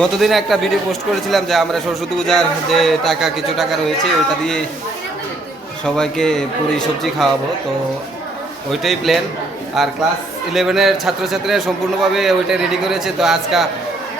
গতদিনে একটা video post করেছিলাম যে আমরা সরস্বতী পূজার যে টাকা, কিছু টাকা রয়েছে, ওইটা দিয়ে সবাইকে পুরি সবজি খাওয়াবো। তো ওইটাই প্ল্যান আর ক্লাস ইলেভেনের ছাত্রছাত্রীরা সম্পূর্ণভাবে ওইটাই রেডি করেছে। তো আজকা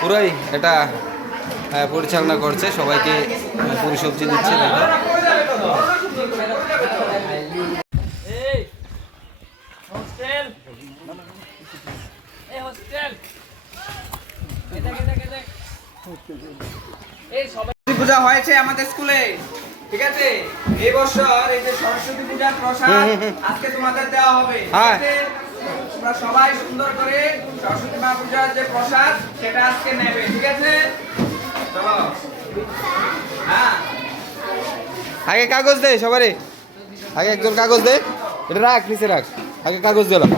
পুরোই এটা পরিচালনা করছে। সবাইকে পুরি সবজি দিচ্ছে, দেখো এই হোস্টেল এই হোস্টেল এটা এটা এটা এই সবাই সরস্বতী পূজা হয়েছে আমাদের স্কুলে ঠিক আছে? এই বছর এই যে সরস্বতী পূজার প্রসাদ আজকে তোমাদের দেওয়া হবে। তোমরা সবাই সুন্দর করে সরস্বতী মা পূজার যে প্রসাদ সেটা আজকে নেবে ঠিক আছে? চলো। হ্যাঁ। আগে কাগজ দে সবারই। আগে একজন কাগজ দে। এটা রাখ নিচে রাখ। আগে কাগজ দিলাম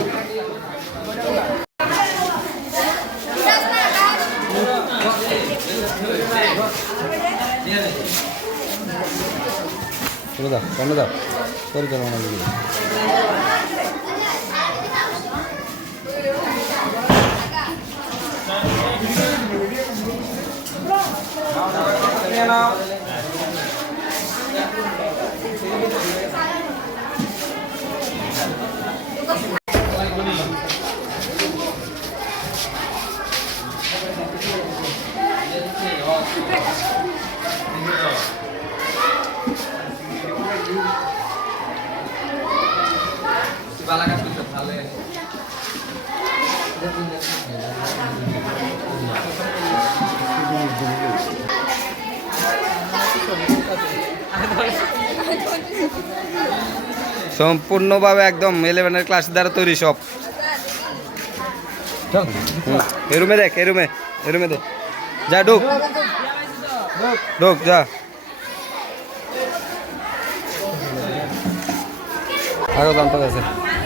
চলে দাও সামনে দাও পরিচালনা দিকে নিয়ে নাও সম্পূর্ণভাবে একদম ইলেভেনের ক্লাস দ্বারা তৈরি সব। হুম, এই রুমে দেখ এই রুমে এই রুমে দেখ। যা ঢুক। ঢুক যা। আরও গেছে। হুম,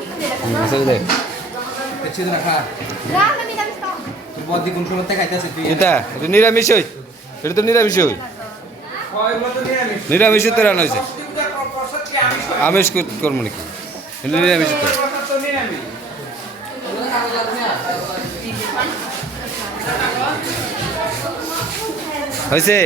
এটা এটা নিরামিষ হই। এটা তো নিরামিষ হই। নিরামিষ তো রান্না হয়েছে আমিষ কর্ম নাকি? নিরামিষ তো হয়েছে